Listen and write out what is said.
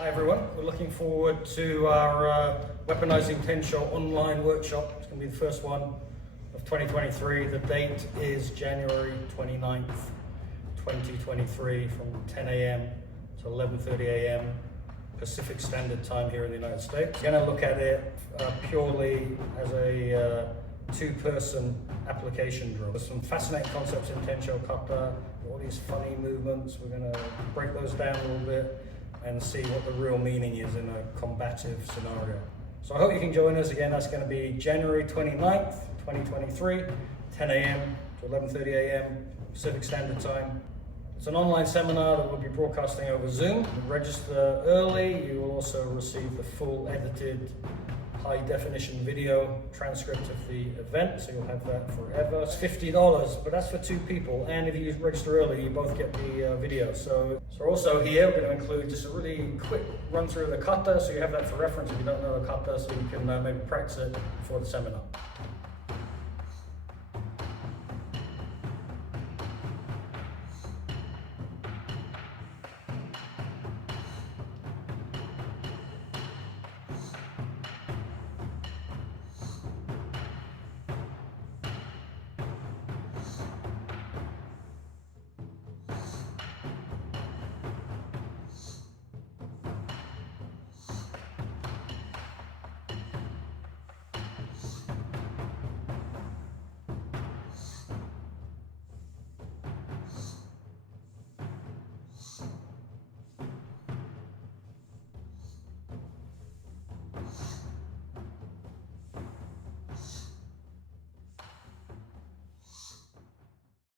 Hi everyone, we're looking forward to our Weaponizing Tensho online workshop. It's going to be the first one of 2023. The date is January 29th, 2023 from 10 a.m. to 11:30 a.m. Pacific Standard Time here in the United States. We're going to look at it purely as a two-person application drill. There's some fascinating concepts in Tensho Kata, all these funny movements. We're going to break those down a little bit and see what the real meaning is in a combative scenario. So I hope you can join us again. That's going to be January 29th, 2023, 10 a.m. to 11:30 a.m. Pacific Standard Time. It's an online seminar that we'll be broadcasting over Zoom. Register early. You will also receive the full edited high-definition video transcript of the event, so you'll have that forever. It's $50, but that's for two people, and if you register early, you both get the video. So also here, we're going to include just a really quick run through of the kata, so you have that for reference if you don't know the kata, so you can maybe practice it before the seminar.